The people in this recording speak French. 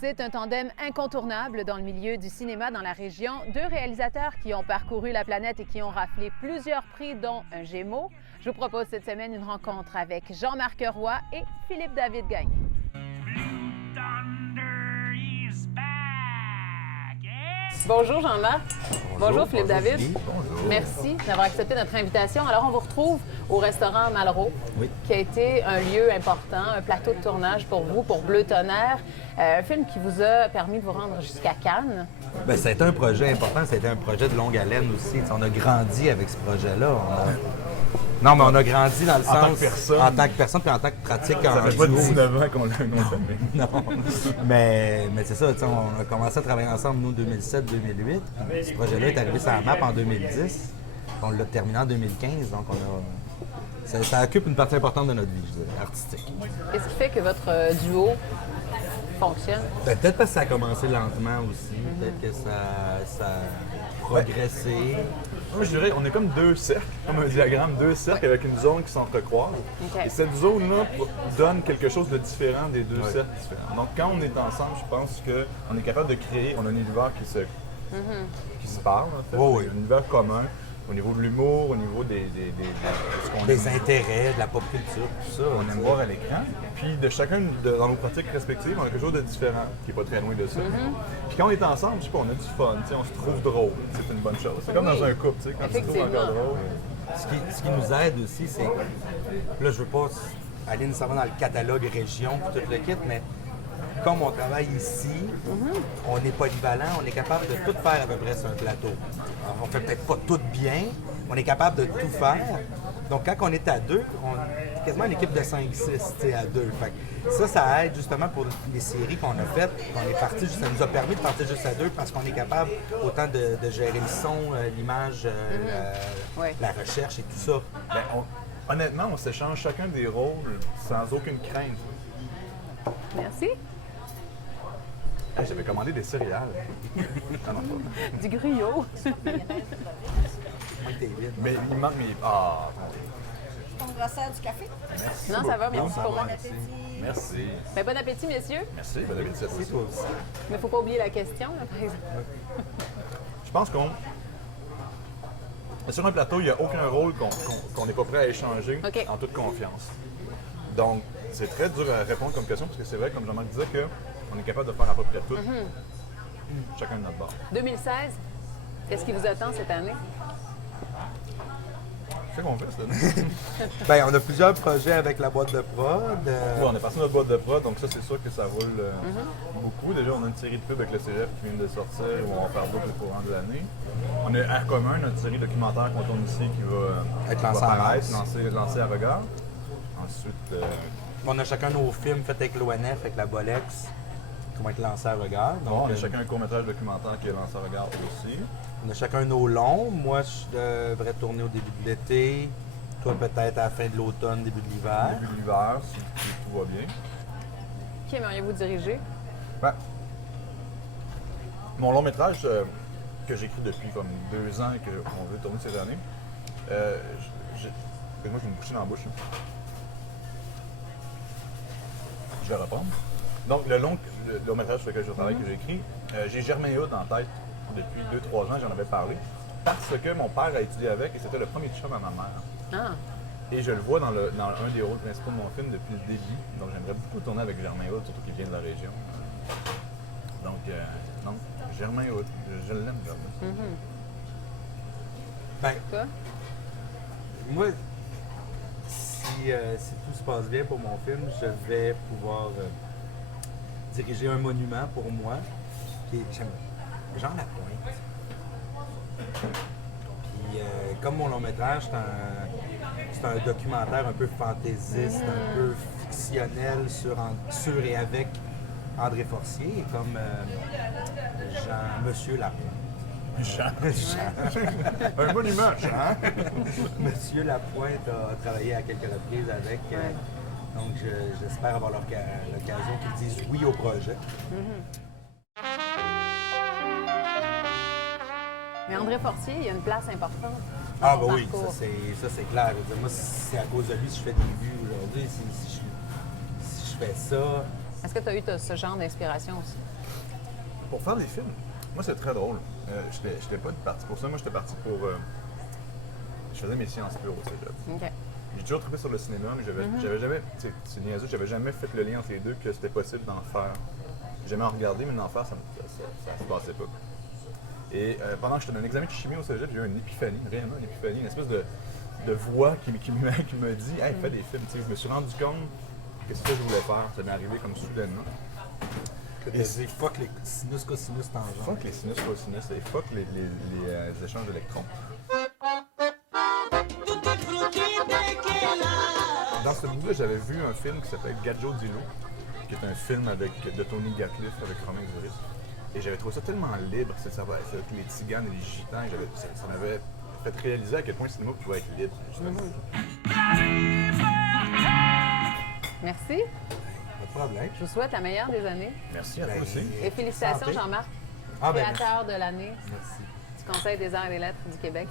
C'est un tandem incontournable dans le milieu du cinéma dans la région. Deux réalisateurs qui ont parcouru la planète et qui ont raflé plusieurs prix, dont un Gémeaux. Je vous propose cette semaine une rencontre avec Jean-Marc Roy et Philippe-David Gagné. Bonjour Jean-Marc. Bonjour Philippe-David. Bonjour. Merci d'avoir accepté notre invitation. Alors, on vous retrouve au restaurant Malraux, qui a été un lieu important, un plateau de tournage pour vous, pour Bleu Tonnerre. Un film qui vous a permis de vous rendre jusqu'à Cannes. Bien, ça a été un projet important, ça a été un projet de longue haleine aussi. On a grandi avec ce projet-là. Non, mais on a grandi dans le sens... En tant que personne. En tant que personne, puis en tant que pratique en Ça fait pas duo. 19 ans qu'on l'a Non, mais c'est ça, on a commencé à travailler ensemble, nous, en 2007-2008. Ce projet-là est arrivé sur la map en 2010. On l'a terminé en 2015, donc ça occupe une partie importante de notre vie, je dirais, artistique. Qu'est-ce qui fait que votre duo fonctionne? Peut-être parce que ça a commencé lentement aussi, peut-être que ça a progressé. Moi, je dirais, on est comme deux cercles, comme un diagramme, deux cercles avec une zone qui s'entrecroisent. Okay. Et cette zone-là donne quelque chose de différent des deux cercles différents. Donc, quand on est ensemble, je pense qu'on est capable de créer, on a un univers qui se parle, en fait. Oui. Un univers commun, au niveau de l'humour, au niveau de ce qu'on Des aime. intérêts, de la pop culture, tout ça. On aime voir à l'écran. Puis de chacun, dans nos pratiques respectives, on a quelque chose de différent, qui n'est pas très loin de ça. Puis quand on est ensemble, je sais pas, on a du fun, on se trouve drôle. C'est une bonne chose. C'est comme dans un couple, quand tu te trouves encore drôle. Ce qui nous aide aussi, c'est... Là, je veux pas aller nécessairement dans le catalogue région et tout le kit, mais comme on travaille ici, on est polyvalent, on est capable de tout faire à peu près sur un plateau. Alors, on fait peut-être pas tout bien, on est capable de tout faire. Donc, quand on est à deux, on est quasiment une équipe de 5-6 à deux. Fait que ça aide justement pour les séries qu'on a faites. On est parti, ça nous a permis de partir juste à deux parce qu'on est capable autant de gérer le son, l'image, la recherche et tout ça. Ben, honnêtement, on s'échange chacun des rôles sans aucune crainte. Merci. Hey, j'avais commandé des céréales. Ah non, pas. Du gruyot. Mais il manque mes... Ah, On resserre du café? merci. Non, ça va, beaucoup. merci pour moi. Merci. Ben, bon appétit, messieurs. Merci, bonne appétit à toi aussi. Toi aussi. Mais il ne faut pas oublier la question, là, par exemple. Je pense qu'on... Sur un plateau, il n'y a aucun rôle qu'on n'est pas prêt à échanger OK. en toute confiance. Donc, c'est très dur à répondre comme question parce que c'est vrai, comme Jean-Marc disait, qu'on est capable de faire à peu près tout, chacun de notre bord. 2016, qu'est-ce qui vous attend cette année? C'est qu'on fait, cette année. Bien, on a plusieurs projets avec la boîte de prod. Ouais, on est passé notre boîte de prod, donc ça, c'est sûr que ça roule beaucoup. Déjà, on a une série de pubs avec le cégep qui vient de sortir, où on va faire d'autres au courant de l'année. On a Air commun, notre série documentaire qu'on tourne ici, qui va Être lancée en apparaître, mars. lancée à regard. Ensuite, On a chacun nos films faits avec l'ONF, avec la Bolex, qui vont être lancés à regard. Donc, on a chacun un court-métrage documentaire qui est lancé à regard aussi. on a chacun nos longs. Moi, je devrais tourner au début de l'été. Toi, peut-être à la fin de l'automne, début de l'hiver. Début de l'hiver, si tout va bien. Qui aimeriez-vous diriger? Ben, mon long métrage que j'écris depuis comme 2 ans et qu'on veut tourner cette année, moi je vais me boucher dans la bouche. Je vais reprendre. Donc le long métrage sur lequel je travaille, que j'ai écrit, j'ai Germain Hood en tête depuis 2-3 ans, j'en avais parlé, parce que mon père a étudié avec et c'était le premier chum à ma mère. Ah, Et je le vois dans un des rôles principaux de mon film depuis le début. Donc j'aimerais beaucoup tourner avec Germain Hood, surtout qu'il vient de la région. Donc, Germain Hood, je l'aime, Germain. Ben, quoi? moi, si tout se passe bien pour mon film, je vais pouvoir diriger un monument pour moi, qui est Jean Lapointe. Puis, comme mon long métrage, c'est un documentaire un peu fantaisiste, un peu fictionnel sur et avec André Forcier, comme Monsieur Lapointe. Jean. Un monument, Jean. Monsieur Lapointe a travaillé à quelques reprises avec. Donc, j'espère avoir l'occasion qu'ils disent oui au projet. Mais André Forcier, il y a une place importante. dans Ah, son bah oui, parcours. ça c'est clair. Je veux dire, moi, c'est à cause de lui si je fais des vues aujourd'hui. Si je fais ça, Est-ce que tu as eu ce genre d'inspiration aussi? Pour faire des films, moi, c'est très drôle. J'étais pas parti pour ça. Moi, j'étais parti pour... je faisais mes sciences pures au cégep. OK. J'ai toujours trippé sur le cinéma, mais j'avais jamais... C'est niaiseux, j'avais jamais fait le lien entre les deux, que c'était possible d'en faire. J'ai jamais en regardé, mais d'en faire, ça se passait pas. Et pendant que j'étais dans un examen de chimie au cégep, j'ai eu une épiphanie, réellement une épiphanie, une espèce de voix qui m'a dit « Hey, fais des films ». Je me suis rendu compte que c'est ça que je voulais faire. Ça m'est arrivé comme soudainement. Et c'est fuck les sinus cosinus tangents. Fuck les sinus cosinus et fuck les échanges d'électrons. Dans ce bout-là, j'avais vu un film qui s'appelle Gadjo Dilo, qui est un film de Tony Gatliff avec Romain Duris. Et j'avais trouvé ça tellement libre, c'est avec les tziganes et les gitans, ça m'avait fait réaliser à quel point le cinéma pouvait être libre, justement. Merci. Pas de problème. Je vous souhaite la meilleure des années. Merci à toi Ben, aussi. Et félicitations, santé. Jean-Marc, Ah, ben, créateur de l'année merci. du Conseil des arts et des lettres du Québec.